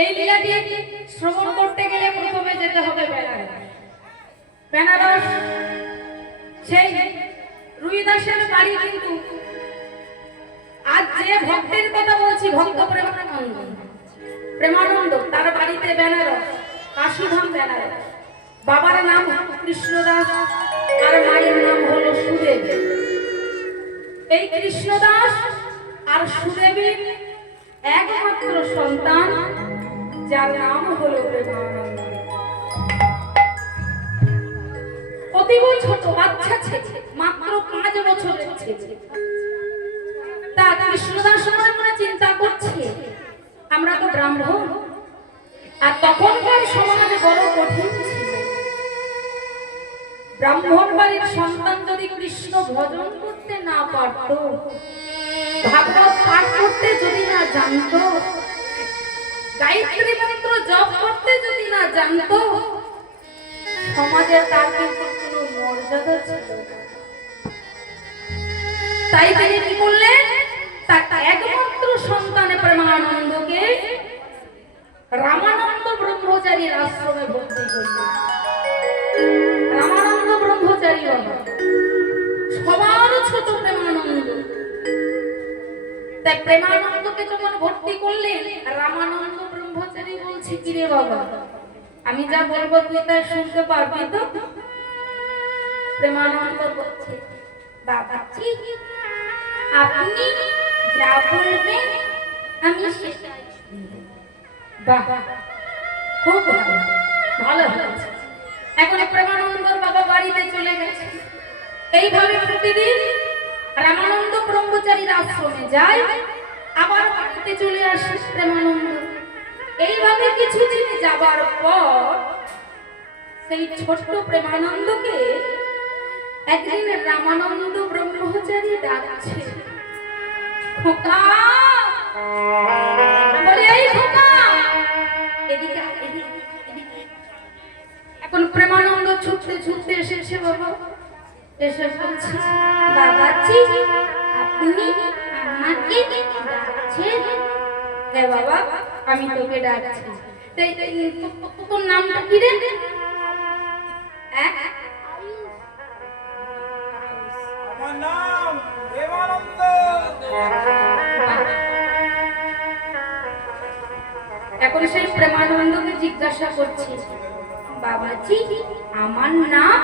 এই লীলাটি শ্রবণ করতে গেলে প্রথমে যেতে হবে বেনারস। বেনারস সেই রুইদাসের বাড়ি, কিন্তু আজ যে ভক্তের কথা বলছি, ভক্ত প্রেমানন্দ, তার বাড়িতে বেনারস, কাশীধাম বেনারস। বাবার নাম কৃষ্ণদাস আর মায়ের নাম হলো সুদেবী। এই কৃষ্ণদাস আর সুদেবীর একমাত্র সন্তান, যার নাম হলো প্রেমানন্দ। অতীব ছোট বাচ্চা ছেলে, মাত্র 5 বছরের ছেলে। তা কৃষ্ণদাস মনে মনে চিন্তা করছে, আমরা তো ব্রাহ্মণ, আর তখনকার সমাজে বড় কঠিন ছিল। ব্রাহ্মণ বাড়ির সন্তান যদি কৃষ্ণ ভজন করতে না পারত, ভাগবত পাঠ করতে যদি না জানত, গায়ত্রী মন্ত্র জপ করতে যদি না জানত, সমাজে তার কিন্তু কোনো মর্যাদা ছিল না। তাই তিনি কি করলেন, তার একমাত্র সন্তান প্রেমানন্দকে রামানন্দ ব্রহ্মচারীর আশ্রমে ভর্তি করলেন। রামানন্দ ব্রহ্মচারী সবার ছোট প্রেমানন্দ। তাই প্রেমানন্দকে যখন ভর্তি করলেন, রামানন্দ ব্রহ্মচারী বলছে, কিরে বাবা, আমি যা বলবো তুই তা শুনতে পারবি তো? প্রেমানন্দ বলছে, বাবা ঠিক আপনি যা বলবেন আমি সেটাই শুনবো। বাহ, খুব ভালো, ভালো হয়েছে। এখন প্রেমানন্দর বাবা বাড়িতে চলে গেছে। এইভাবে প্রতিদিন রামানন্দ ব্রহ্মচারীর আশ্রমে যায়, আবার বাড়িতে চলে আসে প্রেমানন্দ। এইভাবে কিছুদিন যাবার পর সেই ছোট্ট প্রেমানন্দকে একদিন রামানন্দ ব্রহ্মচারী ডাকছে, খোকা, বলে এই খোকা, এদিকে এদিকে এদিকে। এখন প্রেমানন্দ ছুটতে ছুটতে এসেছে বাবা, এসে বলছে, বাবাজি আপনি আমাকে ডাকছেন? হ্যাঁ বাবা, আমি তোকে ডাকছি। তোর নামটা কি রে? আমার নাম প্রেমানন্দ। এখন সেই প্রেমানন্দকে জিজ্ঞাসা করছি, বাবাজি আমার নাম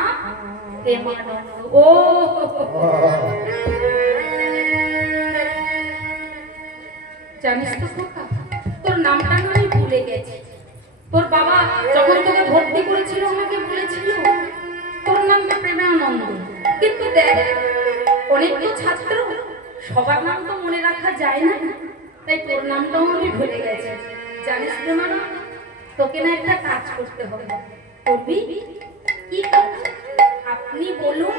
প্রেমানন্দ। ও জানিস তো খোকা, তোর নামটা না আমি ভুলে গেছি। তোর বাবা যখন তোকে ভর্তি করেছিল আমাকে বলেছিল তোর নামটা প্রেমানন্দ, কিন্তু দেখ অনেক তো ছাত্র, সবার নাম তো মনে রাখা যায় না, তাই তোর নামটাও আমি ভুলে গেছি। জানিস প্রেমানন্দ, তোকে না একটা কাজ করতে হবে। করবি? কি কাজ? আপনি বলুন।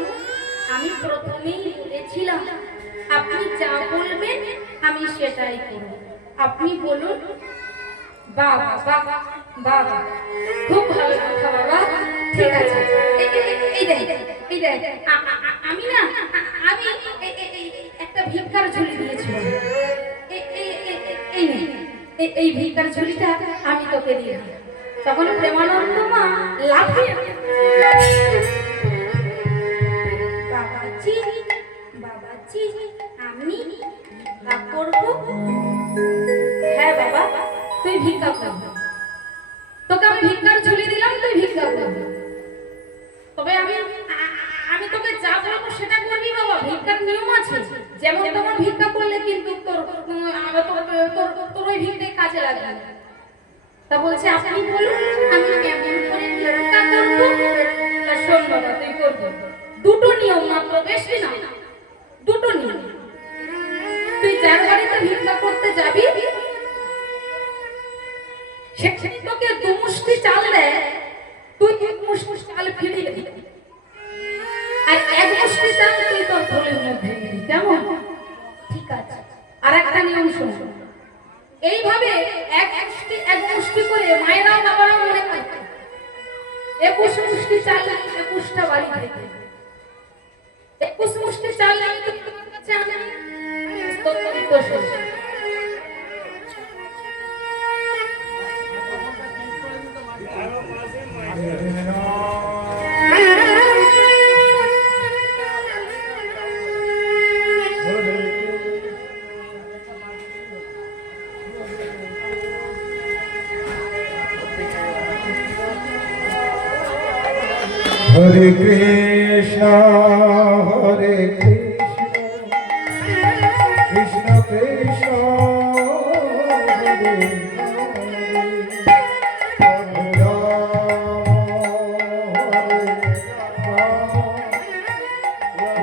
আমি প্রথমেই বলেছিলাম আপনি যা বলবেন আমি সেটাই করব। আপনি বলুন। বাবা বাবা বাবা, খুব ভালো কথা বাবা, ঠিক আছে। এই দেখ এই দেখ, আমি না আমি একটা ভিক্ষার ঝুলি দিয়েছিলাম, এই নে, এই ভিক্ষার ঝুলিটা আমি তোকে দিলাম। তখন প্রেমানন্দ মা লাফিয়ে, বাবাজি বাবাজি আমি ভিক্ষা করব? হ্যাঁ বাবা, তুই ভিক্ষা কর। তোকে আমি ভিক্ষার ঝুলি দিলাম, তুই ভিক্ষা কর। তবে আমি তোকে যা বলবো সেটা করবি বাবা। ভিক্ষার নিয়ম আছে, যেমন তেমন ভিক্ষা করলে কিন্তু তোর ওই ভিক্ষায় কাজে লাগবে না। তা বলছে আপনি বলুন আমি কেমন করে ভিক্ষা করব? তা শোন বাবা, তুই করবি। দুটো নিয়ম মাত্র, বেশি না, দুটো নিয়ম। তুই যার বাড়িতে ভিক্ষা করতে যাবি সেখানে তোকে দু মুষ্টি চাল দেয়, তুই এক মুষ্টি চাল ফিরিয়ে দিবি, আর এক মুষ্টি চাল তুই তোর থলের মধ্যে দিবি। কেমন? ঠিক আছে। আর একটা নিয়ম শোন, এইভাবে এক মুষ্টি করে মায়েরাও বাবারাও মনে করবে 21 মুষ্টি চাল 21টা বাড়ি থেকে 21 মুষ্টি চাল আমি তোমার কাছে আনি তো Hare Krishna, Hare Krishna, Krishna Krishna, Hare Hare, Hare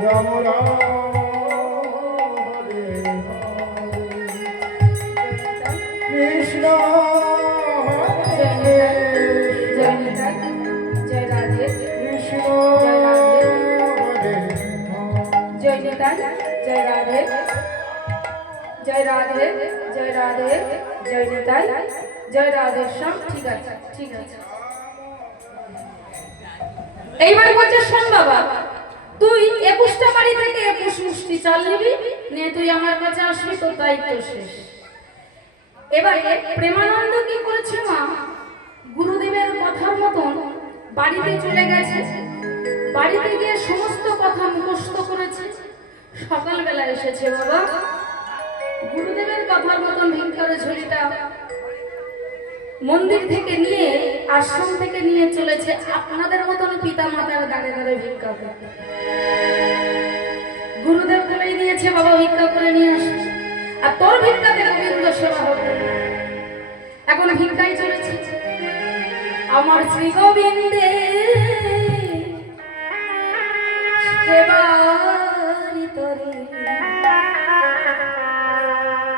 Rama, Rama Rama, Hare Hare, Krishna. जय राधे, जय राधे, जय राधे, जय निताई, जय राधे। সব ঠিক আছে, ঠিক আছে। এইবার বলছে শোন বাবা, তুই 21টা বাড়ি থেকে 21 মুষ্টি চাল নিবি, নিয়ে তুই আমার কাছে আসবি, তো দায়িত্ব শেষ। এবারে প্রেমানন্দ কি করেছে মা, গুরুদেবের কথার মতন বাড়িতে চলে গেছে। বাড়িতে গিয়ে সমস্ত কথা মুখস্থ করেছে। সকালবেলা এসেছে বাবা, গুরুদেবের কথার মতন ভিক্ষার ঝুলিটা মন্দির থেকে নিয়ে, আশ্রম থেকে নিয়ে চলেছে আপনাদের মতন পিতা মাতার দাঁড়ে দাঁড়ে ভিক্ষা করতে। গুরুদেব বলেই দিয়েছে বাবা ভিক্ষা করে নিয়ে আসে, আর তোর ভিক্ষাতে গোবিন্দ সেবা হবে। এখন ভিক্ষাই চলেছে। আমার শ্রী গোবিন্দে সেবারি তরে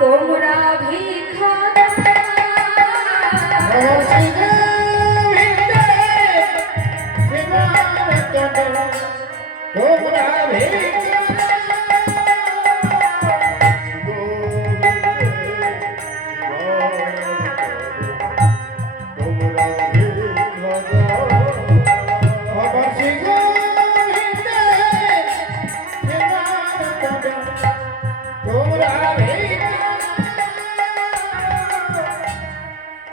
তোমরা ভিক্ষা আমার শ্রী গোবিন্দে সেবার তরে তোমরা ভিক্ষা আমার শ্রী গোবিন্দে সেবার তরে তোমরা ভিক্ষা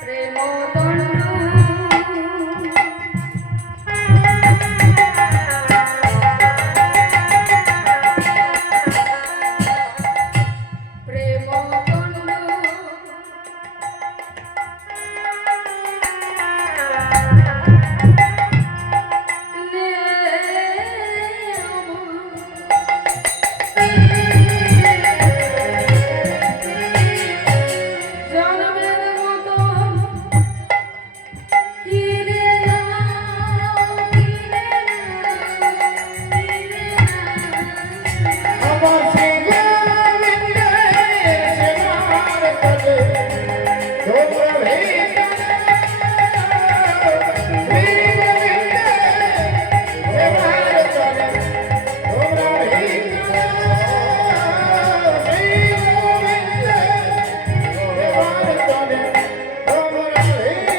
প্রেম দণ্ড প্রেম দণ্ড নে জনমের মতো কিনে আমার শ্রী গোবিন্দে সেবার তরে তোমরা ভিক্ষা শ্রী গোবিন্দে সেবার তরে তোমরা ভিক্ষা শ্রী গোবিন্দে সেবার তরে তোমরা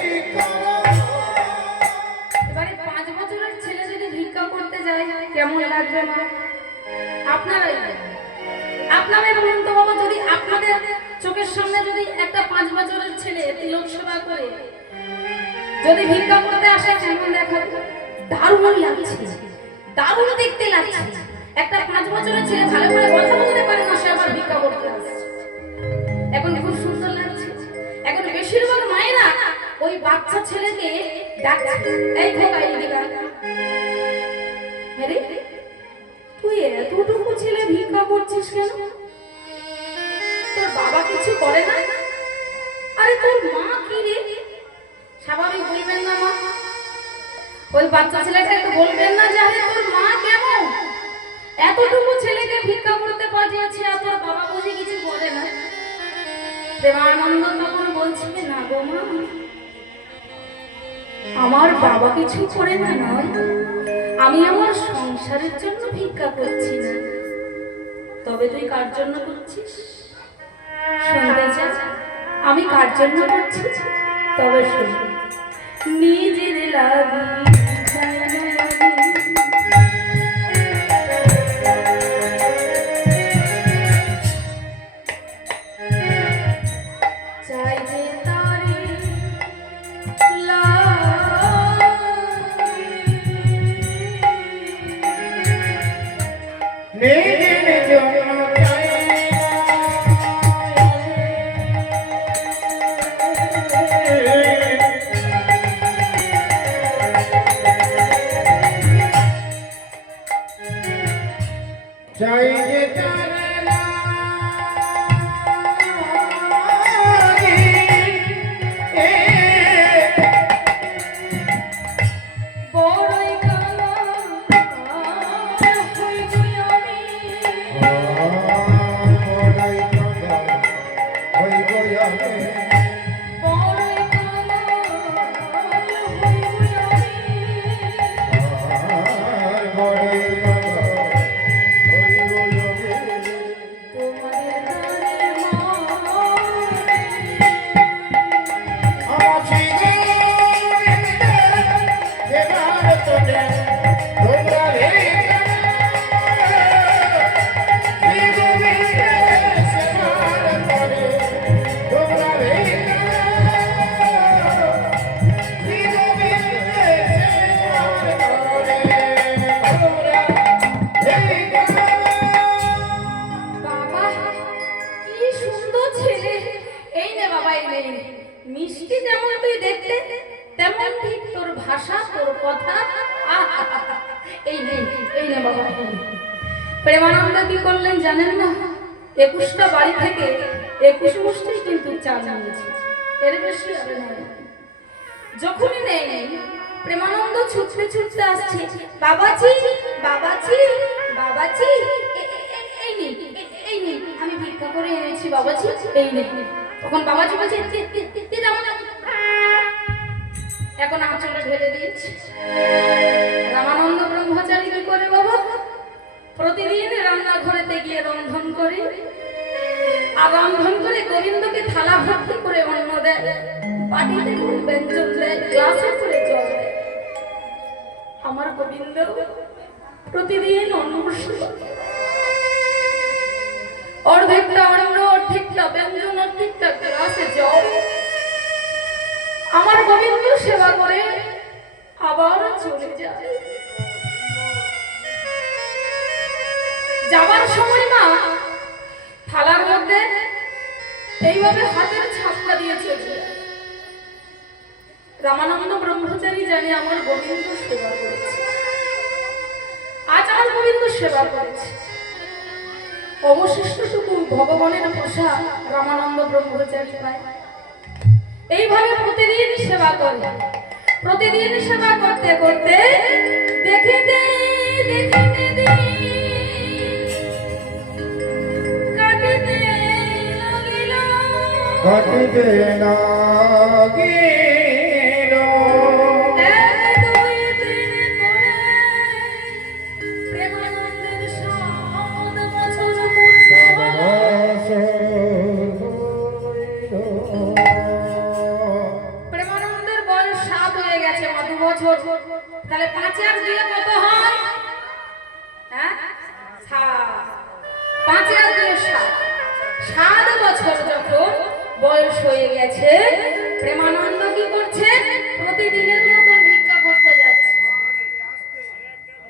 ভিক্ষা এবারে 5 বছরের ছেলে যদি ভিক্ষা করতে যায় কেমন লাগবে মা? আপনারাই আপনারাই বলুন তো বাবা, যদি আপনাদের চোখের সামনে যদি একটা 5 বছরের ছেলে তিলক সেবা করে যদি ভিক্ষা করতে আসে কেমন দেখাবে? দারুণ লাগছে, দারুণ দেখতে লাগছে। একটা 5 বছরের ছেলে ভালো করে কথা বলতে পারে না, সে আবার ভিক্ষা করতে আসছে। এখন খুব সুন্দর লাগছে। এখন বেশিরভাগ মায়েরা ওই বাচ্চা ছেলেকে ডাকছে, এই খোকা এদিকে আয়। আরে তুই এতটুকু ছেলে ভিক্ষা করছিস কেন? তোর বাবা কিছু করে না? আরে তোর মা কি রে? স্বাভাবিক বলবেন না মা? ওই বাচ্চা ছেলেটা একটু বলবেন না যে আরে তোর মা কেমন এতটুকু ছেলেকে ভিক্ষা করতে পাঠিয়েছে, আর তোর বাবা বুঝি কিছু বলে না? প্রেমানন্দ তখন বলছে না গো মা, আমার বাবা কিছু করে না নয়, আমি আমার সংসারের জন্য ভিক্ষা করছি না। তবে তুই কার জন্য করছিস? শুনতে চাস আমি কার জন্য করছি? তবে শোন, নিজের লাগি চাই না আমি। চাই যে তারে নিজের জন্য চাই চাই যে তারে লাগি বড়ই কালা হইব আমি। বড়াই কাঁদা হইব আমি বড়ই কালা হইব আমি। বড়াই কাঁদা হইব আমি তোমাদের ঘরে মা আমার শ্রী গোবিন্দে সেবার তরে তোমরা ভিক্ষা শ্রী গোবিন্দে সেবার তরে তোমরা ভিক্ষা শ্রী গোবিন্দে সেবার তরে তোমরা ভিক্ষা বাবা কি সুন্দর ছেলে। এই নে বাবা, এই নে। মিষ্টি যেমন তুই দেখতে তেমন ঠিক তোর ভাষা, তোর কথা। আহা! এই নে বাবা, এই নে। প্রেমানন্দ কি করলেন জানেন না? 21টা বাড়ি থেকে 21 মুষ্টি কিন্তু চাল নিয়েছে, এর বেশি আর নয়। যখনই নেই প্রেমানন্দ ছুটতে ছুটতে আসছে, বাবাজি বাবাজি বাবাজি, এই নে এই নে, আমি ভিক্ষা করে এনেছি বাবাজি, এই নে। তখন বাবাজি বলছে, এখন আঁচলে ঢেলে দিয়েছি। রামানন্দ ব্রহ্মচারী কি করে বাবা? প্রতিদিন রান্নাঘরেতে গিয়ে রন্ধন করে, আর রন্ধন করে গোবিন্দকে থালা ভর্তি করে অন্ন দেয়, বাটিতে করে ব্যঞ্জন দেয়, গ্লাসে করে জল দেয়। আমার গোবিন্দ প্রতিদিন অন্ন সেবা করে। অর্ধেকটা অন্ন, অর্ধেকটা ব্যঞ্জন, অর্ধেকটা গ্লাসে জল আমার গোবিন্দ সেবা করে আবার চলে যায়। যাবার সময় না থালার মধ্যে এইভাবে হাতের ছাপটা দিয়েছে। রামানন্দ ব্রহ্মচারী জানে আমার গোবিন্দ সেবা করেছে, আজ আমার গোবিন্দ সেবা করেছে। অবশিষ্টটুকু ভগবানের প্রসাদ রামানন্দ ব্রহ্মচারী পায়। এইভাবে প্রতিদিন সেবা করে, প্রতিদিন সেবা করতে করতে দেখিতে দেখিতে কাটিতে লাগিল, কাটিতে লাগিল। এক দুই তিন করে প্রেমানন্দের 7 বছর পূর্ণ হলো। প্রেমানন্দের বয়স 7 হয়ে গেছে, 2 বছর। তাহলে 5 আর 2 কত হয়? হ্যাঁ, 7। 5 আর 2 7। 7 বছর যখন বয়স হয়ে গেছে, প্রেমানন্দ কি করছে? প্রতিদিনের মতো ভিক্ষা করতে যাচ্ছে।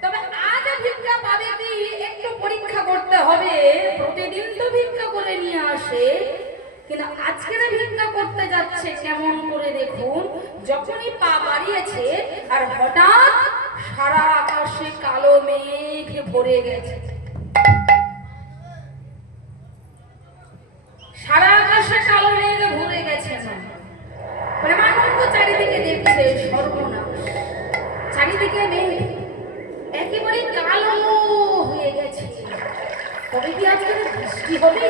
তবে আজ ভিক্ষা পাবে কি একটু পরীক্ষা করতে হবে। প্রতিদিন তো ভিক্ষা করে নিয়ে আসে, কিন্তু আজকের ভিক্ষা করতে যাচ্ছে কেমন করে দেখুন। যখনই পা বাড়িয়েছে আর হঠাৎ সারা আকাশে কালো মেঘ ভরে গেছে, সারা আকাশে কালো মেঘ ভরে গেছে। প্রেমানন্দ চারিদিকে দেখছে, সর্বনাশ, চারিদিকে মেঘ একেবারে কালো হয়ে গেছে। তবে কি আজকে বৃষ্টি হবে?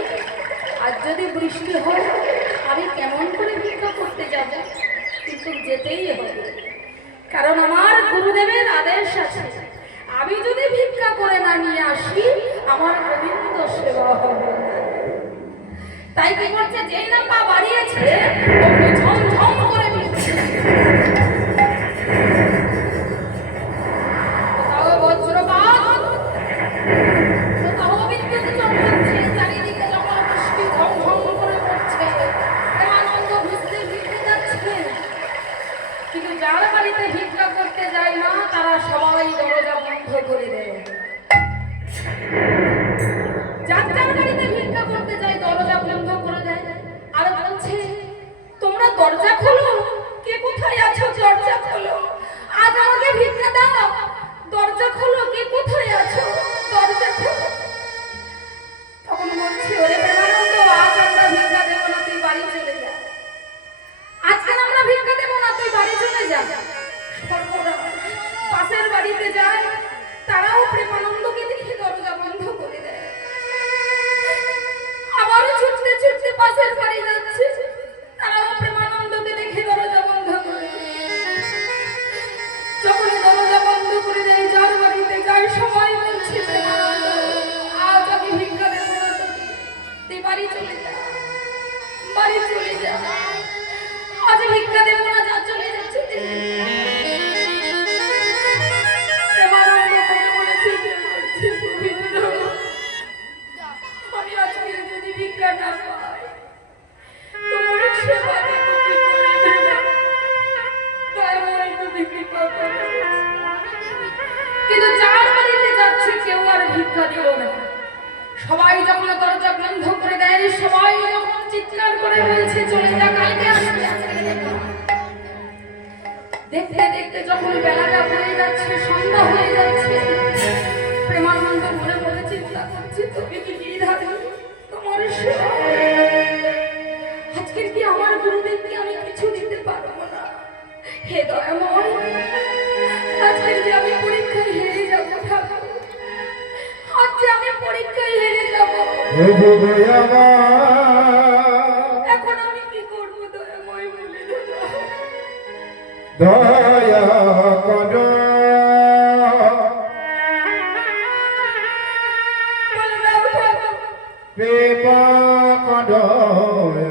আজ যদি বৃষ্টি হয় আমি কেমন করে ভিক্ষা করতে যাব? কিন্তু যেতেই হবে, কারণ আমার গুরুদেবের আদেশ আছে, আমি যদি ভিক্ষা করে না নিয়ে আসি আমার গোবিন্দ সেবা হবে না। তাই কি করছে? যেই না পা বাড়িয়েছে অমনি ঝমঝম করে বৃষ্টি, কোথাও বজ্রপাত, কোথাও বিদ্যুৎ চমকাচ্ছে, চারিদিকে যখন বৃষ্টি ঝমঝম করে পড়ছে, প্রেমানন্দ ভিজতে ভিজতে যাচ্ছে। কিন্তু যার বাড়িতে ভিক্ষা করতে যায় না তারা সবাই দরজা বন্ধ করে দেয়। যার যার বাড়িতে ভিক্ষা করতে যায় দরজা বন্ধ করে দেয়, আর বলছে তোমরা দরজা খোলো, কে কোথায় আছো দরজা খোলো, আজ আমাকে ভিক্ষা দাও, দরজা খোলো, কে কোথায় আছো দরজা খোলো। তখন বলছে, ওরে প্রেমানন্দ, আজ আমরা ভিক্ষা দেবো না, তুই বাড়ি চলে যা। আজকে আমরা ভিক্ষা দেবো না, তুই বাড়ি চলে যা। পাশের বাড়িতে যায়, তারাও প্রেমানন্দকে দেখে দরজা বন্ধ করে দেয়। আবারও ছুটতে ছুটতে পাশের বাড়ি যাচ্ছে, তারাও প্রেমানন্দকে দেখে দরজা বন্ধ করে দেয়। যখন দরজা বন্ধ করে দেয়, যার বাড়িতে যায় সবাই বলছে, প্রেমানন্দ, আজ আমি ভিক্ষা দেবো না তোকে, তুই বাড়ি চলে যা, বাড়ি চলে যা, আজ ভিক্ষা দেবো না, যা চলে যাচ্ছে। আমি আজকে যদি ভিক্ষা না পাই তোমার সেবা দেব কি করে দেবে, তাই তো বিক্রি করতে। কিন্তু যার বাড়িতে যাচ্ছে কেউ আর ভিক্ষা দিল না। সবাই যখন দরজা বন্ধ করে দেয়, সবাই যখন চিৎকার করে বলছে চলে যা, কালকে আসবে। দেখতে দেখতে যখন বেলাটা হয়ে যাচ্ছে, সন্ধ্যা হয়ে যাচ্ছে, প্রেমানন্দ মনে মনে চিন্তা তুমি কি গিরিধারী তোমার সেবা আজকের কি আমার গুরুদেবকে আমি কিছু দিতে পারবো না হে দয়াময় আজকের যে আমি পরীক্ষায় হেরে যাবো ঠাকুর আজ যে আমি পরীক্ষায় হেরে যাবো প্রভু দয়াময় এখন আমি কি করবো দয়াময় বলে দেবো দয়া কর বলে দাও ঠাকুর কৃপা কর দয়া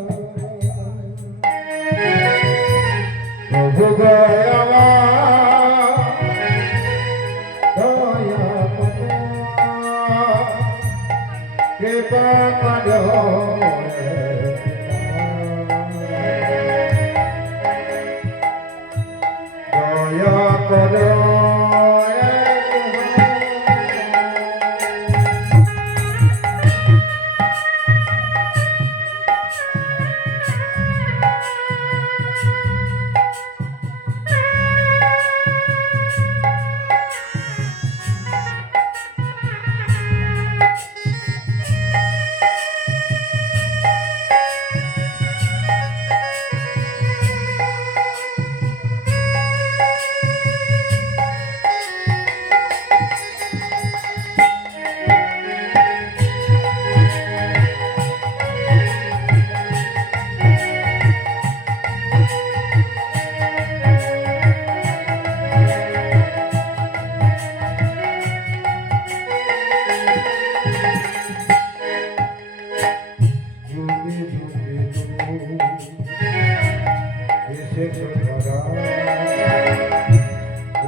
কর প্রভু দয়া কৃপা কর দয়া কর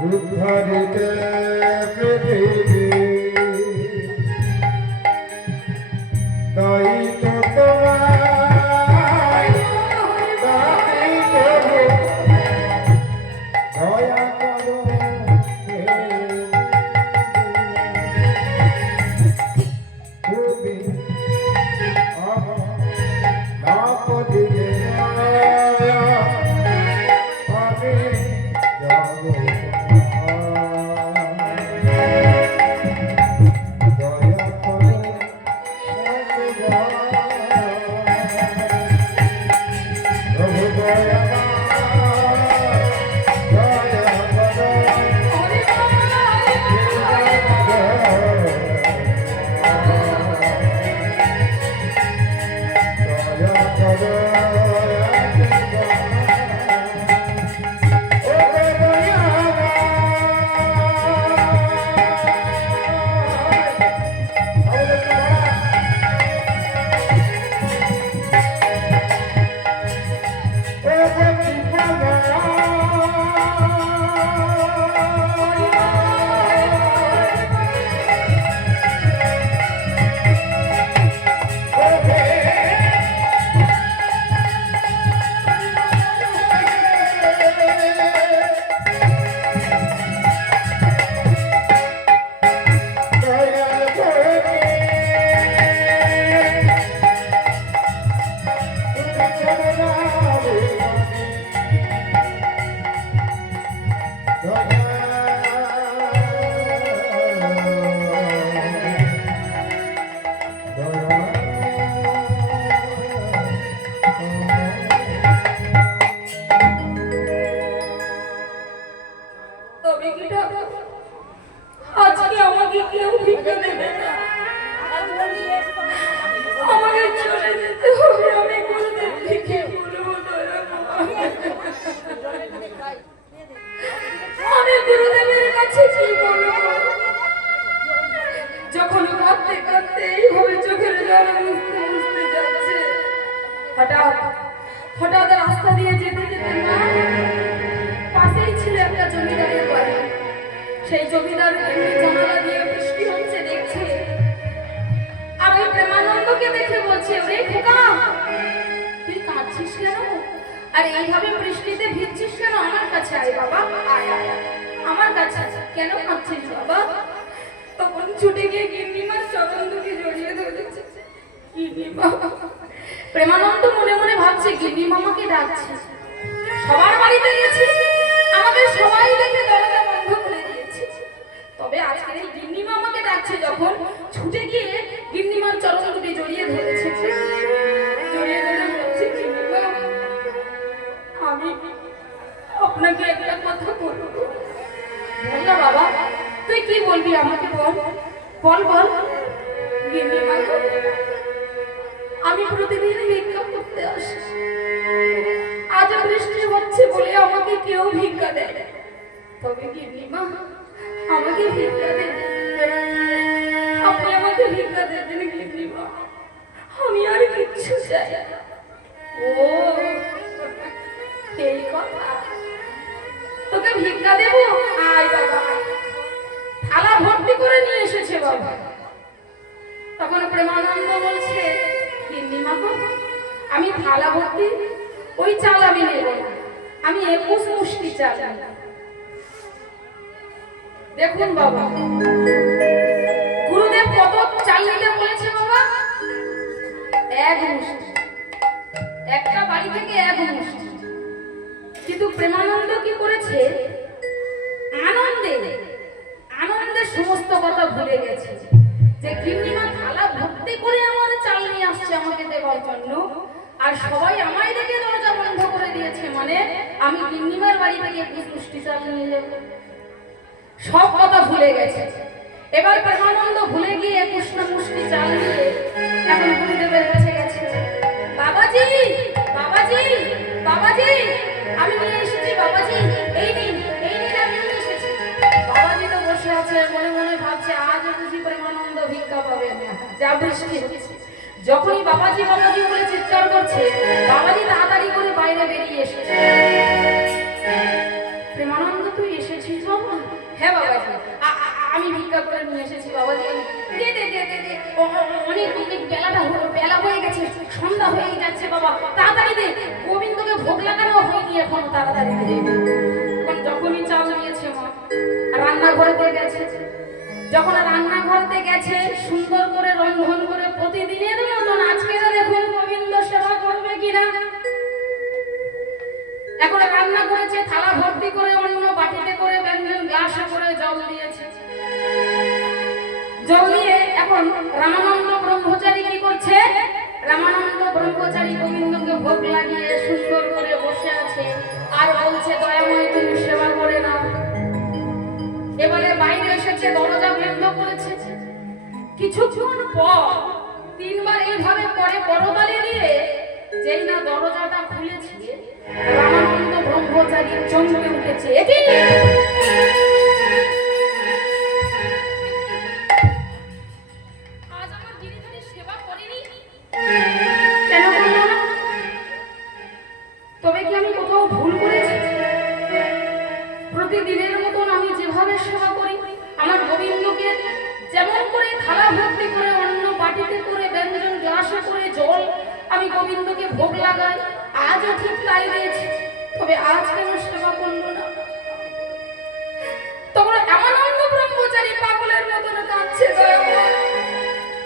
উদ্ধারিতে পৃথিবী তাই তো তোমায় তাই তো দয়া করো তুমি আমার নাপ দিলে আমি যাব দয়া করে প্রভু দয়া তবে কি ঠাকুর আজকে আমাকে কেউ ভিক্ষা দেবে না আমাকে চলে যেতে হবে আমি গুরুদেবকে কি বলবো আমি গুরুদেবের কাছে কি বলবো যখন কাঁদতে কাঁদতে এইভাবে চোখের জল মুছতে মুছতে যাচ্ছে হঠাৎ হঠাৎ রাস্তা দিয়ে যেতে যেতে না পাশেই ছিল একটা জমিদারের বাড়ি সেই জমিদার এমনি জানালা দিয়ে বৃষ্টি হচ্ছে দেখছে আর ওই প্রেমানন্দকে দেখে বলছে ওরে খোকা তুই কাঁদছিস কেন আর এইভাবে বৃষ্টিতে ভিজছিস কেন আমার কাছে আয় বাবা আয় আয় আয়। আমার কাছে কেন কাঁদছিস বাবা তখন ছুটে গিয়ে গিন্নিমার চরণ দুটি জড়িয়ে ধরেছে গিন্নিমা। প্রেমানন্দ মনে মনে ভাবছে গিন্নিমা আমাকে ডাকছে, সবার বাড়িতে গেছে, আমাকে সবাই দেখে দরজা বন্ধ করে দিয়েছে, তবে আজকে এই গিন্নিমা আমাকে ডাকছে যখন, ছুটে গিয়ে গিন্নিমার চরণ দুটি জড়িয়ে ধরেছে, জড়িয়ে ধরে বলছে, গিন্নিমা আমি আপনাকে একটা কথা বলবো। বল না বাবা, তুই কি বলবি আমাকে বল, বল বল। গিন্নিমা গো, আমি প্রতিদিন ভিক্ষা করতে আসি, আজ বৃষ্টি হচ্ছে বলে আমাকে কেউ ভিক্ষা দেয় না। তবে গিন্নিমা আমাকে ভিক্ষা দেন, আপনি আমাকে ভিক্ষা দেবেন গিন্নিমা, আমি আর কিচ্ছু চাই না। ও এই কথা, তোকে ভিক্ষা দেব, আয় বাবা। থালা ভর্তি করে নিয়ে এসেছে বাবা। তখন প্রেমানন্দ বলছে, গিন্নিমা গো, আমি থালা ভর্তি ওই চাল আমি নেব না, আমি 21 মুষ্টি চাল নেব। দেখুন বাবা, গুরুদেব কত চাল নিতে বলেছে বাবা? 1 মুষ্টি, একটা বাড়ি থেকে 1 মুষ্টি। কিন্তু প্রেমানন্দ কি করেছে, আনন্দে আনন্দে সমস্ত কথা ভুলে গেছে যে গিন্নিমা থালা ভর্তি করে আমার চাল নিয়ে আসছে আমাকে দেওয়ার জন্য, আর সবাই আমায় দেখে দরজা বন্ধ করে দিয়েছে, মানে আমি গিন্নিমার বাড়ি থেকে 21 মুষ্টি চাল নিয়ে যাব। সব কথা ভুলে গেছে। এবার প্রেমানন্দ ভুলে গিয়ে 21 মুষ্টি চাল নিয়ে এখন গুরুদেবের কাছে গেছে। বাবাজি, বাবাজি, বাবাজি, আমি নিয়ে এসেছি বাবাজি, এই নিন আমি নিয়ে এসেছি। বাবাজি তো বসে আছে, মনে মনে ভাবছে আজ বুঝি প্রেমানন্দ ভিক্ষা পাবে না, যা বৃষ্টি হচ্ছে। যখনই বাবাজি বাবাজি বলে চিৎকার করছে, বাবাজি তাড়াতাড়ি করে বাইরে বেরিয়ে এসেছে। প্রেমানন্দ তুই এসেছিস বাবা? হ্যাঁ বাবাজি, আমি ভিক্ষা করে নিয়ে এসেছি বাবাজি। দে দে দে দে দে, অনেক অনেক বেলা হয়ে গেছে, সন্ধ্যা হয়ে যাচ্ছে বাবা, তাড়াতাড়ি দে, গোবিন্দকে ভোগ লাগানো হয়নি এখন, তাড়াতাড়ি দে। এখন যখনই চাল নিয়েছে মা, রান্নাঘরেতে গেছে, যখন রান্নাঘরতে গেছে সুন্দর করে রন্ধন করে প্রতিদিনের মতন আজকে দেখুন গোবিন্দ সেবা করবে কিনা। এখন রান্না করেছে, থালা ভর্তি করে অন্য বাটিতে করে ব্যঞ্জন গ্লাসে করে জল দিয়েছে। জল দিয়ে এখন রামানন্দ ব্রহ্মচারী কি করছে, রামানন্দ ব্রহ্মচারী গোবিন্দকে ভোগ লাগিয়ে সুন্দর করে বসে আছে আর বলছে, দয়াময় তুমি সেবা করে নাও। এবারে বাইরে এসেছে, দরজা বন্ধ করেছে। কিছুক্ষণ পর 3 বার এইভাবে পরে করতালি দিয়ে যেই না দরজাটা খুলেছে, রামানন্দ ব্রহ্মচারী চমকে উঠেছে। আজ আমার গিরিধারী সেবা করেনি, কেন করল না? তবে কি আমি কোথাও ভুল করেছি? প্রতিদিনের মতন আমি যেভাবে সেবা করি, আমার গোবিন্দকে যেমন করে থালা ভর্তি করে অন্য বাটিতে করে ব্যঞ্জন গ্লাসে করে জল আমি গোবিন্দকে ভোগ লাগাই, আজও ঠিক তাই দিয়েছি, তবে আজ কেন সেবা করল না? তখন রামানন্দ ব্রহ্মচারী পাগলের মতন কাঁদছে, দয়াময়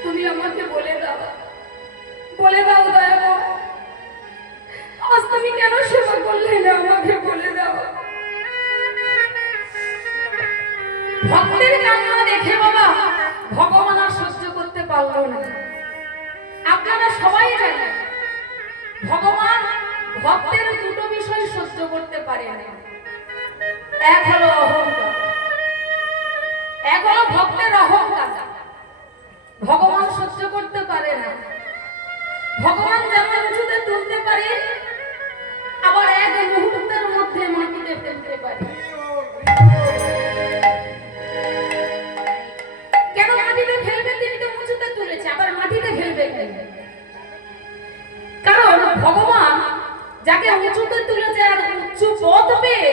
তুমি আমাকে বলে দাও, বলে দাও দয়াময়, আজ তুমি কেন সেবা করলে না, আমাকে বলে দাও। ভক্তের কান্না দেখে বাবা ভগবান আর সহ্য করতে পারল না। আপনারা সবাই জানেন ভগবান ভক্তের দুটো বিষয় সহ্য করতে পারে না, এক হলো অহংকার, এক হলো ভক্তের অহংকার। ভগবান সহ্য করতে পারে না। ভগবান যেমন উঁচুতে তুলতে পারে, আবার এক মুহূর্তের মধ্যে মাটিতে ফেলতে পারে। কেন মাটিতে ফেলবে? তিনি তো উঁচুতে তুলেছে, আবার মাটিতে ফেলবে কেন? কারণ ভগবান যাকে উঁচুতে তুলেছে আর উচ্চ পদ পেয়ে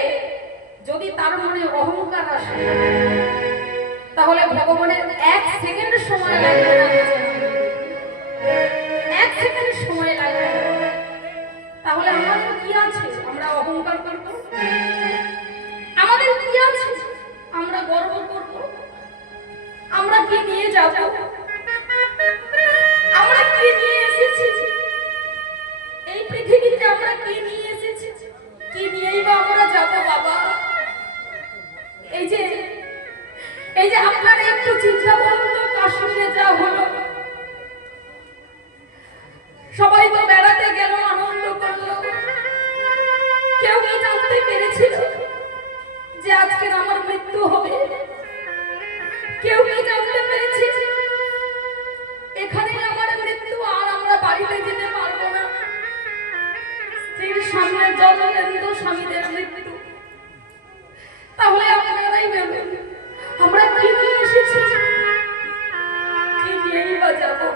যদি তার মনে অহংকার আসে, তাহলে ভগবানের 1 সেকেন্ড সময় লাগবে না, 1 সেকেন্ড সময় লাগবে না। তাহলে আমাদের কি আছে? আমরা অহংকার করব? আমাদের কি আছে? আমরা গর্ব করব? আমরা কি নিয়ে যাব? আমরা কি নিয়ে আমরা কি নিয়ে এসেছি, কি নিয়েই বা আমরা যাবো বাবা? এই যে আপনারা একটু চিন্তা করুন তো, কাশ্মীরে যা হলো, সবাই তো বেড়াতে গেল, আনন্দ করলো, কেউ কি জানতে পেরেছিল যে আজকের আমার মৃত্যু হবে? কেউ কি জানতে পেরেছে এখানে আমার মৃত্যু, আর আমরা বাড়িতে যেতে পারবো না? স্ত্রীর সামনে জলনেন্দ্র স্বামীদের মৃত্যু। তাহলে আপনারাই বলুন, আমরা কি নিয়ে এসেছি, কি নিয়েই বা যাবো?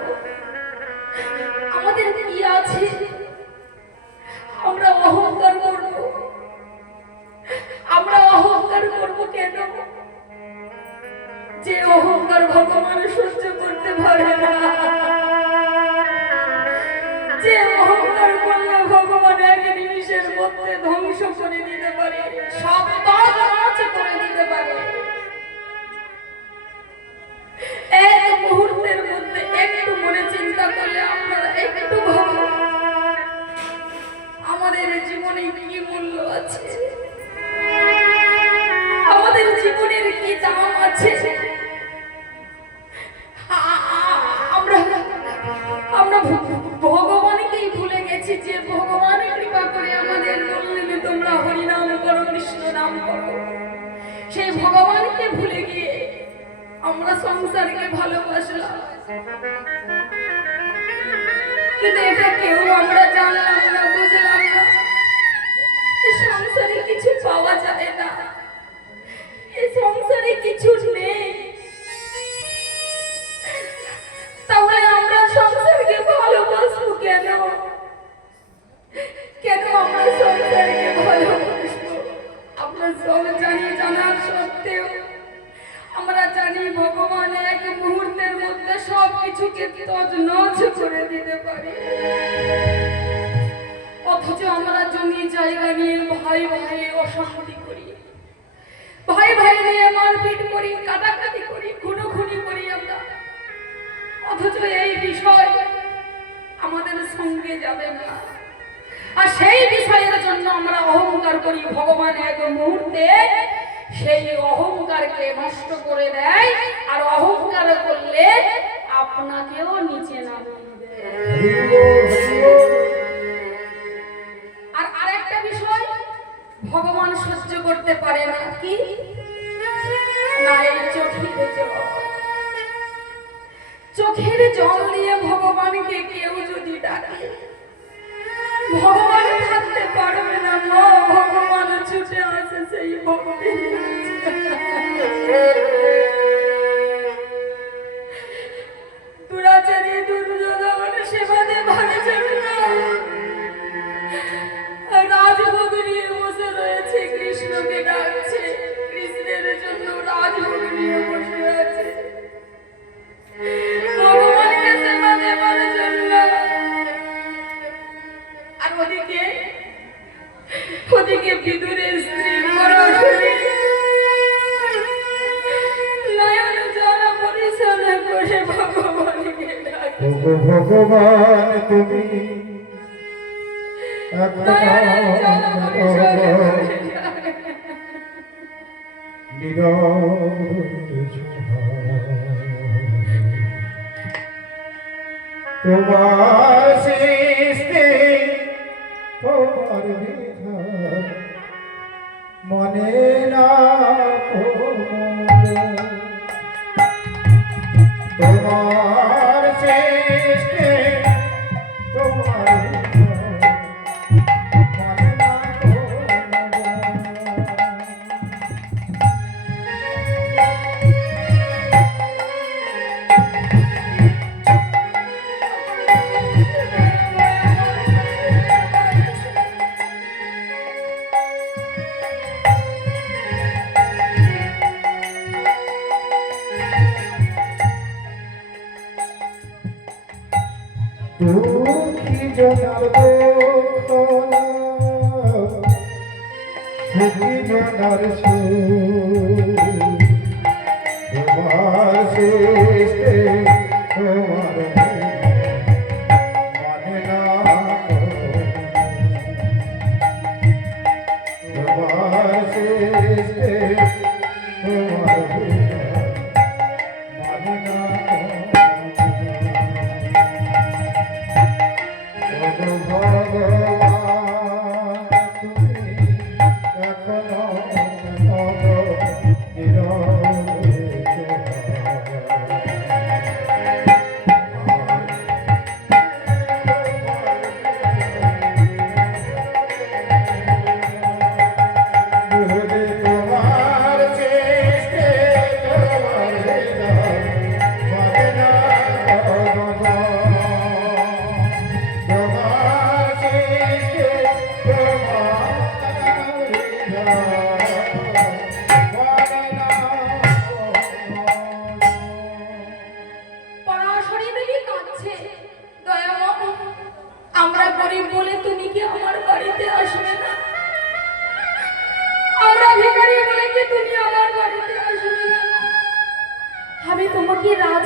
আমাদের কি আছে? আমরা অহংকার করবো, আমরা অহংকার করবো কেন? যে অহংকার ভগবান সহ্য করতে পারে না, যে অহংকার করলে ভগবান এক নিমিষের মধ্যে ধ্বংস করে দিতে পারে, সব তছনছ করে দিতে পারে। এক মুহূর্তের মধ্যে একটু মনে চিন্তা করলে আপনারা একটু ভাবুন, আমাদের জীবনে কি মূল্য আছে, আমাদের জীবনের কি দাম আছে? আমরা ভগবানকেই ভুলে গেছি, যে ভগবান কৃপা করে আমাদের বললেন তোমরা হরিনাম করো, কৃষ্ণ নাম করো। সেই ভগবানকে ভুলে গিয়ে আমরা সংসারকে ভালোবাসলাম, কিন্তু এটা কেউ আমরা জানলাম না, বুঝলাম না। এই সংসারে কিছু পাওয়া যায় না, এই সংসারে কিছু নেই, তাহলে আমরা সংসারকে ভালোবাসবো কেন? কেন আমরা সংসারকে ভালোবাসবো? আমরা সব জানি, জানার সত্ত্বেও আমরা জানি ভগবান এক মুহূর্তের মধ্যে সব কিছুকে তছনছ করে দিতে পারে, অথচ আমরা জমি জায়গা নিয়ে ভাই ভাই অশান্তি করি, ভাই ভাই নিয়ে মারপিট করি, কাটাকাটি করি, খুনোখুনি করি আমরা, অথচ এই বিষয় আমাদের সঙ্গে যাবে না। আর সেই বিষয়ের জন্য আমরা অহংকার করি। ভগবান এক মুহূর্তে সেই অহংকারকে নষ্ট করে দেয়, আর অহংকার করলে আপনাকেও নিচে নামিয়ে দেয়। আর আরেকটা বিষয় ভগবান সহ্য করতে পারে না, কি না? এই চোখের জল, চোখের জল দিয়ে ভগবানকে কেউ যদি ডাকে, ভগবান থাকতে পারবে না, ভগবান ছুটে আসে সেই ভক্তি। দুরাচারী দুর্যোধন সেবাদে ভালো চলে না, রাজভোগ নিয়ে বসে রয়েছে, কৃষ্ণকে ডাকছে, কৃষ্ণের জন্য রাজভোগ নিয়ে বসে আছে, ভগবানকে সেবা দেবার জন্য। আর ওদিকে বিদুরের স্ত্রী পরাশরী নয়ন জল পরিশোধ করে ভগবানকে ডাকে, ভগবান তুমি নয়ন জল পরিশোধ করে ডাকে। তোমার সৃষ্টি তোমার বিধান মনে না তোমার সৃষ্টি তোমার মনে না দুঃখী জনার দুঃখ সুখী জনার সুখ তোমার সৃষ্টি তোমার মানে না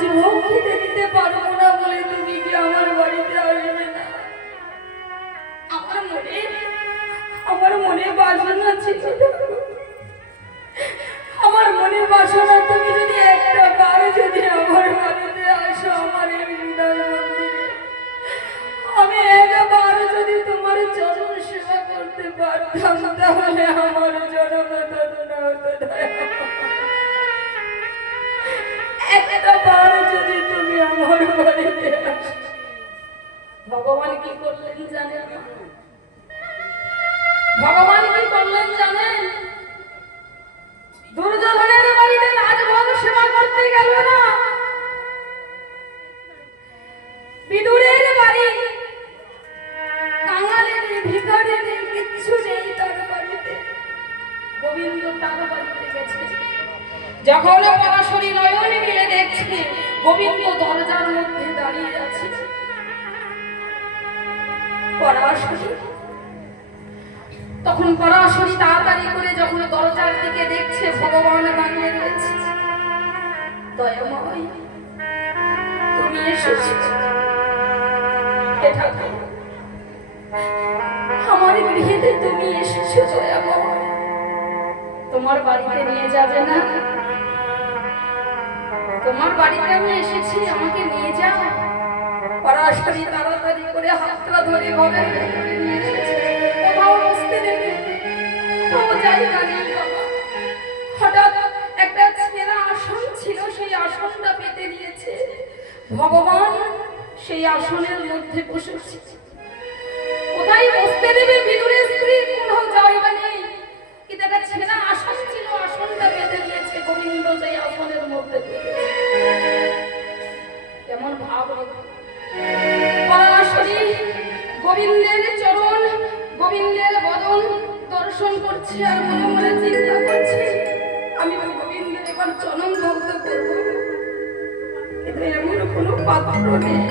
রাজভোগ খেতে দিতে পারবো না বলে তুমি কি আমার বাড়িতে আসবে না? আমার মনে বাসনা ছিল, আমার মনে বাসনা তুমি যদি একটা বার যদি আমার বাড়িতে আসো, আমার এই হৃদয় মন্দিরে, আমি একবার যদি তোমার চরণ সেবা করতে পারতাম, তাহলে আমার জন্ম ধন্য হতো। একটা বার যদি তুমি আমার বাড়িতে আসো। ভগবান কি করলেন জানেন? ভগবান কি করলেন জানেন? দুর্যোধনের বাড়িতে রাজভোগ সেবা করতে গেল না, বিদুরের বাড়ি, কাঙালের ভিখারির কিচ্ছু নেই তার বাড়িতে, গোবিন্দ তার বাড়িতে গেছে। যখন পরাশরী নয়নে মিলে দেখছে গোবিন্দ দরজার মধ্যে দাঁড়িয়ে আছে, তখন পরাশরী তাড়াতাড়ি করে যখন দরজার দিকে দেখছে ভগবান দাঁড়িয়ে রয়েছে। দয়াময়, তুমি এসেছো, আমার গৃহেতে তুমি এসেছো দয়াময়, তোমার বাড়িতে নিয়ে যাবে না? তোমার বাড়িতে আমি এসেছি, আমাকে নিয়ে যাও। পরাশরী তাড়াতাড়ি করে হাতটা ধরে ঘরে নিয়ে এসেছে। কোথাও বসতে দেবে, কোথাও জায়গা নেই বাবা। হঠাৎ একটা ছেঁড়া আসন ছিল, সেই আসনটা পেতে দিয়েছে। ভগবান সেই আসনের মধ্যে বসেছে। কোথায় বসতে দেবে বিদুরের স্ত্রী, কোথাও জায়গা নেই, কিন্তু একটা ছেঁড়া আসন ছিল, আসনটা পেতে দিয়েছে। গোবিন্দ সেই আসনের মধ্যে কেমন ভাব। পরাশরী গোবিন্দের চরণ, গোবিন্দের বদন দর্শন করছে আর মনে মনে চিন্তা করছে, আমি গোবিন্দের এবার চরণ ধৌত করবো, কিন্তু এমন কোনো পাত্র নেই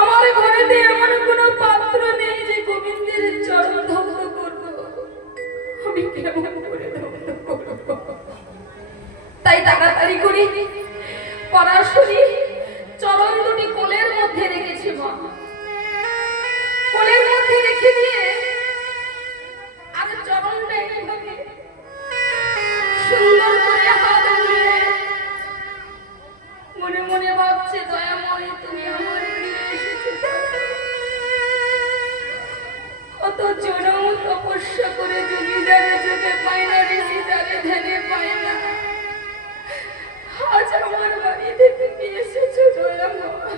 আমার ঘরেতে, এমন কোনো পাত্র নেই যে গোবিন্দের চরণ ধৌত করবো। আমি কেমন করে ধৌত করবো? তাই তাড়াতাড়ি করি পরাশরী চরণ দুটি কোলের মধ্যে রেখেছে, মা কোলের মধ্যে রেখে দিয়ে আর চরণটা এইভাবে সুন্দর করে হাত দিয়ে মনে মনে ভাবছে, দয়াময় তুমি আমার গৃহে এসেছো। কত জনম তপস্যা করে জমিদারে যেতে পায় না, ঋষি যারে ধ্যানে পায় না, আজ আমার বাড়িতে তুমি এসেছো দয়াময়।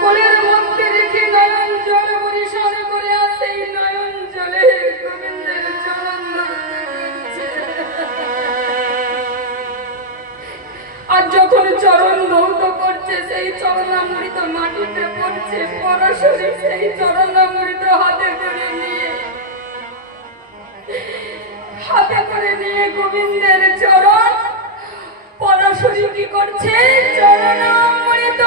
কোলের মধ্যে রেখে নয়ন জল পরিশোধ করে আসে, নয়ন জলে গোবিন্দের চরণ ধরছে। আর যখন চরণ ধৌত করছে, সেই চরণামৃত মাটিতে পড়ছে। পরাশরী সেই চরণামৃত হাতে করে নিয়ে গোবিন্দের চরণ, পরাশরী কি করছে? চরণামৃত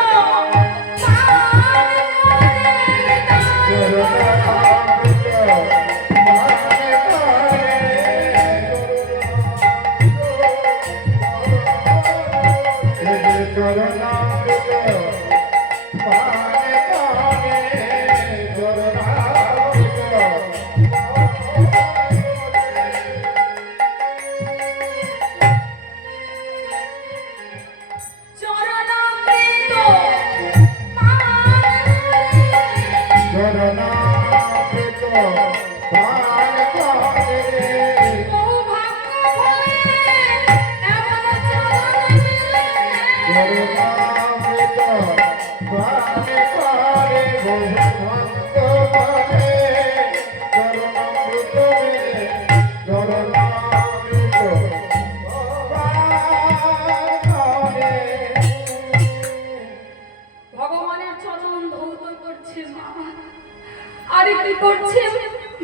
আরে কি করছে?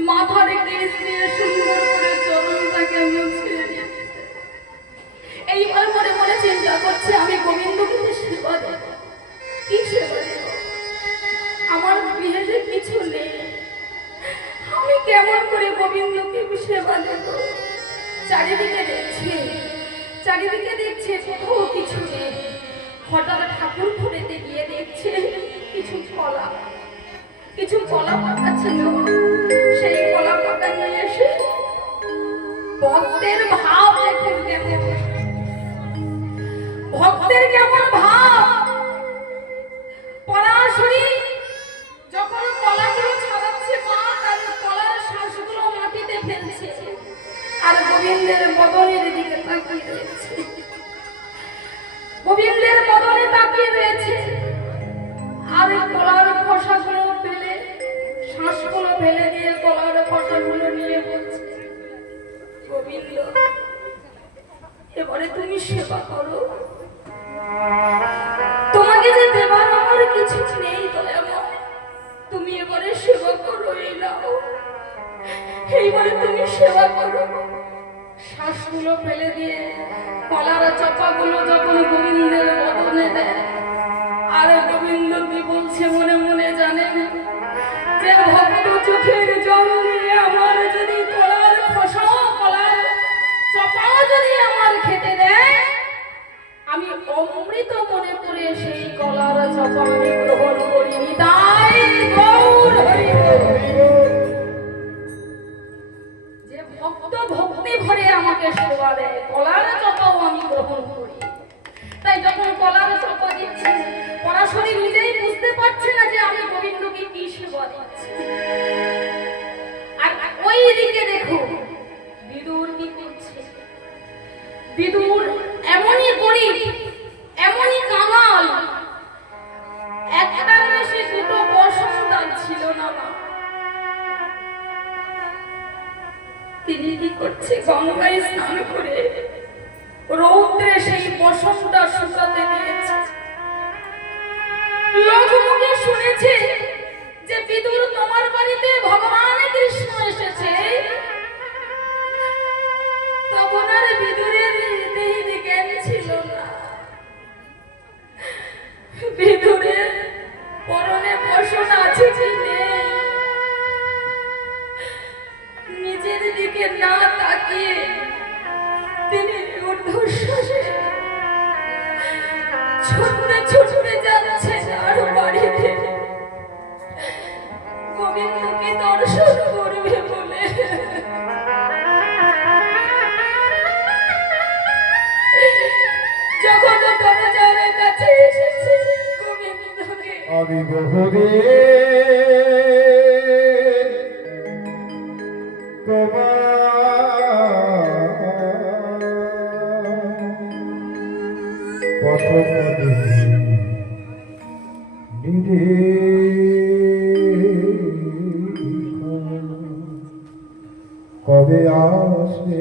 মাথার কেস দিয়ে সুন্দর করে চরণটাকে মুছে এইবার মনে মনে চিন্তা করছে, আমি গোবিন্দকে সেবা দেব। কি সেবা দেব? আমার গৃহে যে কিছু নেই, আমি কেমন করে গোবিন্দকে সেবা দেব? চারিদিকে দেখছি চারিদিকে দেখছে কোথাও কিছু নেই। হঠাৎ ঠাকুর ঘরেতে গিয়ে দেখছে কিছু কলা পাতা ছিল। সেই কলা পাতা নিয়ে এসে ভক্তের ভাব দেখুন কেমন, ভক্তের কেমন ভাব। পরাশরী যখন কলাগুলো ছাড়াচ্ছে মা, তার কলার শ্বাসগুলো মাটিতে ফেলছে আর গোবিন্দের বদনের দিকে তাকিয়ে রয়েছে। গোবিন্দের বদনে তাকিয়ে রয়েছে আর কলার খোসাগুলো ফেলে, শ্বাসগুলো ফেলে দিয়ে কলার খোসাগুলো নিয়ে বলছে, গোবিন্দ এবারে তুমি সেবা করো, তোমাকে যে দেবার আমার কিছু নেই দয়াময়, তুমি এবারে সেবা করো, এই নাও, এইবারে তুমি সেবা করো। শ্বাসগুলো ফেলে দিয়ে কলার চাপাগুলো যখন গোবিন্দের বদনে দেয়, আর গোবিন্দ কি বলছে মনে মনে জানেন, যে ভক্ত চোখের জল দিয়ে আমার যদি কলার খোসা, কলার চাপাও যদি আমার খেতে দেয়, আমি অমৃত মনে করে সেই কলার চাপা আমি গ্রহণ করিনি। তাই গৌর হরি বল। যে ভক্ত ভক্তি ভরে আমাকে সেবা দেয়, কলার চাপাও আমি গ্রহণ করি। তাই যখন কলার চাপা দিচ্ছে, পরাশরী নিজেই বুঝতে পারছে না যে আমি গোবিন্দকে কি সেবা দিচ্ছি। আর ওই দিকে দেখো বিদুর কি করছে। বিদুর এমনই গরিব, এমনই কাঙাল, একটার বেশি দুটো বসন্তান ছিল না। তিনি কি করছে, গঙ্গায় স্নান করে রৌদ্রে সেই বসনটা শুকাতে দিয়েছে। লোক মুখে শুনেছে যে বিদুর তোমার বাড়িতে ভগবান কৃষ্ণ এসেছে। তখন আর বিদুরের হৃদয়ে জ্ঞান ছিল না। বিদুরের পরনে বসন আছে কি নেই নিজের দিকে না তাকিয়ে তিনি ঊর্ধ্বশ্বাসে ছুটতে ছুটতে যাচ্ছেন আর বাড়িতে গোবিন্দকে দর্শন করবে বলে। যখন দরজার কাছে এসেছে গোবিন্দকে, আমি বহুদিন কবে আসবে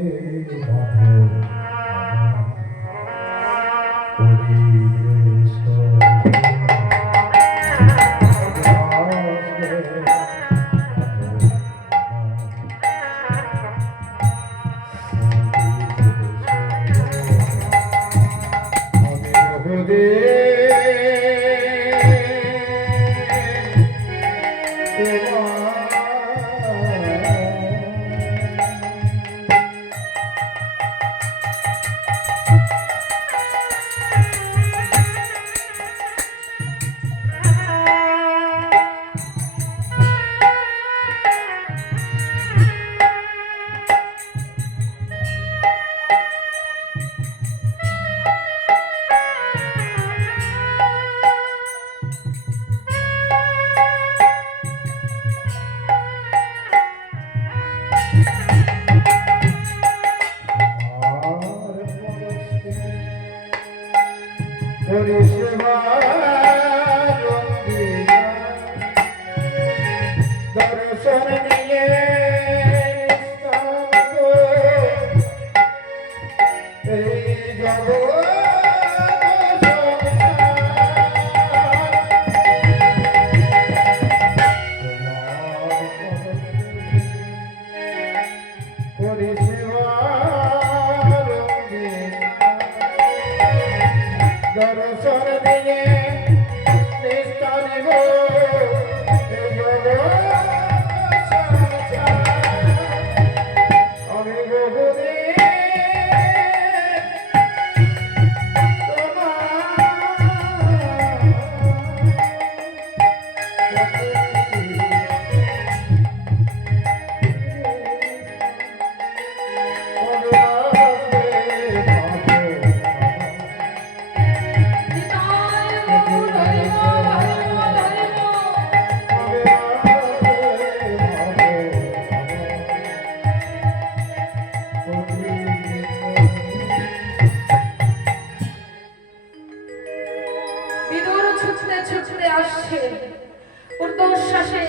ঊর্ধ্বশ্বাসে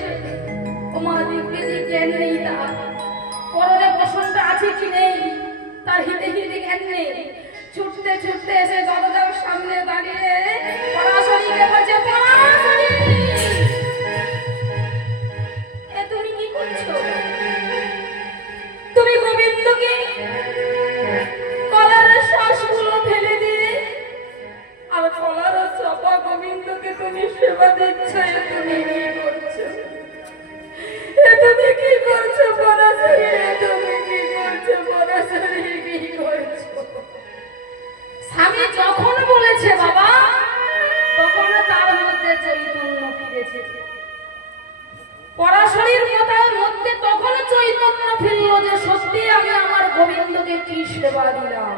ওমা দিগ্বিদিক জ্ঞান নেই তার, পরনে বসনটা আছে কি নেই তার হিতে হিতে জ্ঞান নেই। ছুটতে ছুটতে এসে দরজার সামনে দাঁড়িয়ে পরাশরীকে বলছে, পরাশরী এ তুমি কি করছো? তুমি গোবিন্দকে কলার শ্বাসগুলো ফেলে দিয়ে আর কলার চাপা গোবিন্দকে তুমি সেবা দিচ্ছ, এ তুমি কি করছো? এ তুমি কি করছো পরাশরী? এ তুমি কি করছো পরাশরী? কি করছো? স্বামী যখন বলেছে বাবা, তখন তার মধ্যে চৈতন্য ফিরেছে। পরাশরীর কথার মধ্যে তখন চৈতন্য ফিরল যে সত্যি আমি আমার গোবিন্দকে কি সেবা দিলাম।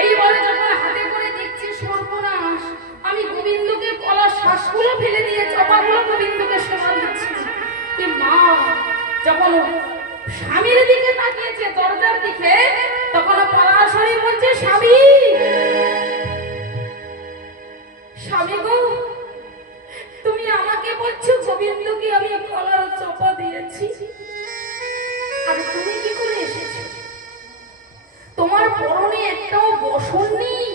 এই বলে যখন হাতে করে দেখছি সর্বনাশ, আমি গোবিন্দকে কলার শ্বাসগুলো ফেলে দিয়ে চপাগুলো গোবিন্দকে সেবা দিচ্ছি। কি মা যখন স্বামীর দিকে তাকিয়েছে দরজার দিকে, তখন পরাশরী বলছে, স্বামী স্বামী গো, তুমি আমাকে বলছো গোবিন্দকে আমি কলার চপা দিয়েছি, আর তুমি কি করে এসেছো? তোমার পরনে একটাও বসন নেই,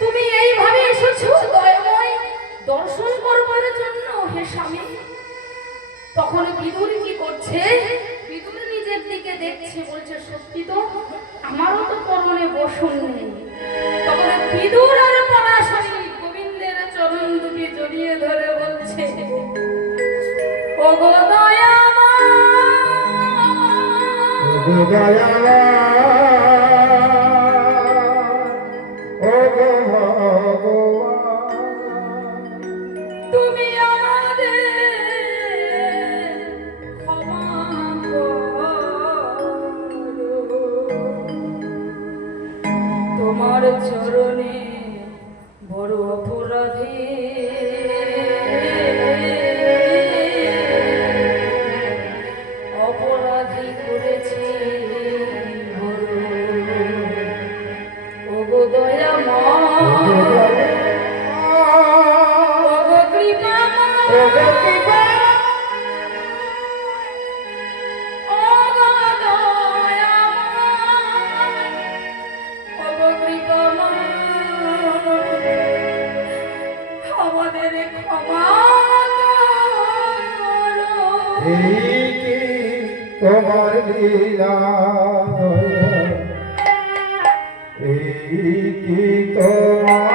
তুমি এইভাবে এসেছো দয়াময় দর্শন করবার জন্য হে স্বামী। তখন বিদুর কি করছে? বিদুর নিজের দিকে দেখছে, বলছে সত্যি তো আমারও তো পরনে বসন নেই। তখন বিদুর আর পরাশরী গোবিন্দের চরণ দুটি জড়িয়ে ধরে বলছে, ও গো দয়াময়, ও গো ভগবান, তুমি আমাদের ক্ষমা করো, তোমার চরণে বড় অপরাধী, অপরাধী করেছি বড়। ও গো দয়াময়, ও গো কৃপাময়, ও গো দয়াময়, ও গো কৃপাময়, আমাদের ক্ষমা করো। এই কি তোমার লীলা দয়া, এই কি তোমার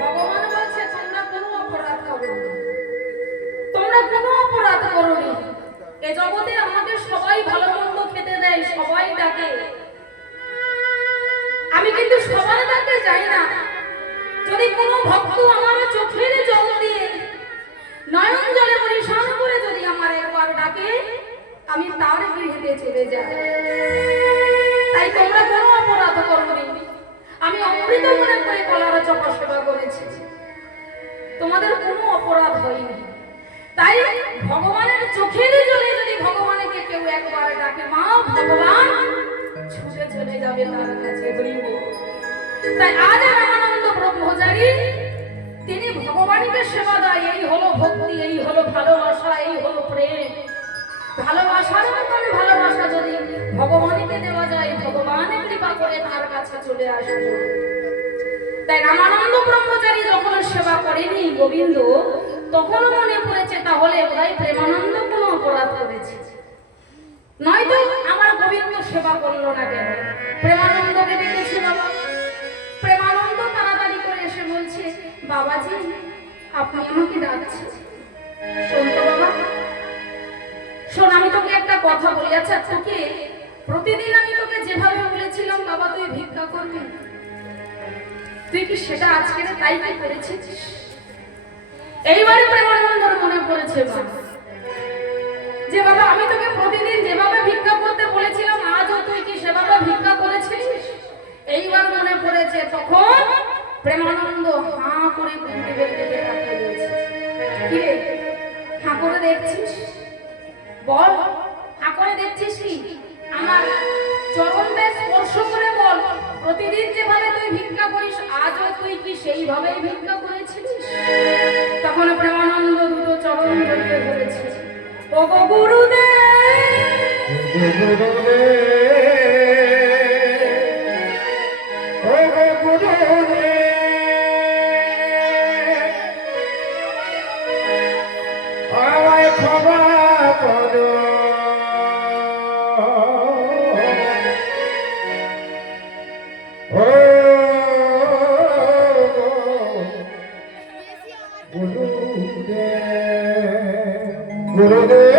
ভগবান বলছে তোমরা কোনো অপরাধ করোনি, তোমরা কোনো অপরাধ করোনি। এ জগতে আমাকে সবাই ভালো মন্দ খেতে দেয়, সবাই ডাকে, আমি কিন্তু সবার ডাকে যাই না। যদি কোনো ভক্ত আমার চোখের জল দিয়ে নয়ন জলে পরিশান করে যদি আমার একবার ডাকে, আমি তার গৃহেতে চলে যাই। তাই তোমরা কোনো অপরাধ করোনি, আমি অমৃত মনে করে কলার চপা সেবা করেছি, তোমাদের কোনো অপরাধ হয়নি। তাই ভগবানের চোখের জলে যদি ভগবানকে কেউ একবার ডাকে, মা ভগবান ছুটে চলে যাবে তার কাছে। হরিব। তাই আজ রামানন্দ ব্রহ্মচারী তিনি ভগবানকে সেবা দেয়। এই হলো ভক্তি, এই হলো ভালোবাসা, এই হলো প্রেম। ভালোবাসার মতন ভালোবাসা যদি ভগবানকে দেওয়া যায়, ভগবান কৃপা করে তার কাছে চলে আসবে। তাই রামানন্দ ব্রহ্মচারী যখন সেবা করেনি গোবিন্দ, তখন মনে পড়েছে তাহলে বোধহয় প্রেমানন্দ কোনো অপরাধ করেছে, নয়তো আমার গোবিন্দ সেবা করলো না কেন। প্রেমানন্দকে দেখেছি বাবা। প্রেমানন্দ তাড়াতাড়ি করে এসে বলছে, বাবাজি আপনি আমাকে ডাকছেন। শোন তো বাবা, শোন, আমি তোকে একটা কথা বলি। আচ্ছা তোকে প্রতিদিন আমি তোকে যেভাবে বলেছিলাম বাবা তুই ভিক্ষা করবি, তুই কি সেটা আজকে তাই কি করেছিস? এইবারে প্রেমানন্দর মনে পড়েছে যে বাবা আমি তোকে প্রতিদিন যেভাবে ভিক্ষা করতে বলেছিলাম, আজও তুই কি সেভাবে ভিক্ষা করেছিস? এইবার মনে পড়েছে। তখন প্রেমানন্দ হাঁ করে গুরুদেবের দিকে তাকিয়ে রয়েছে। কি রে হাঁ করে দেখছিস? বল, হাঁ করে দেখছিস কি? আমার চরণটা স্পর্শ করে বল, প্রতিদিন যেভাবে তুই ভিক্ষা করিস আজও তুই কি সেইভাবেই ভিক্ষা করেছিস? তখন প্রেমানন্দ দুটো চরণ জড়িয়ে ধরেছে। ও গো আমায় ক্ষমা করো, ও গুরুদেব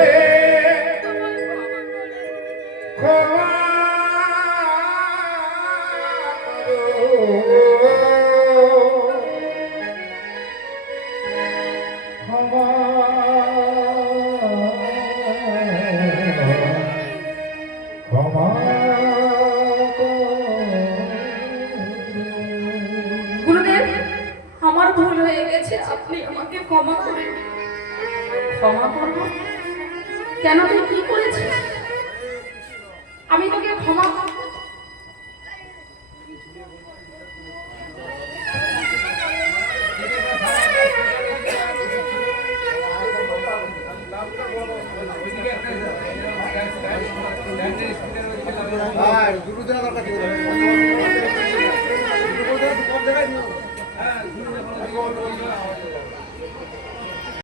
ক্ষমা গুরুদেব আমার ভুল হয়ে গেছে, আপনি আমাকে ক্ষমা করে দিন। ক্ষমা করব কেন? তুই কি করেছিস? আমি তোকে ক্ষমা করব? গুরুদেব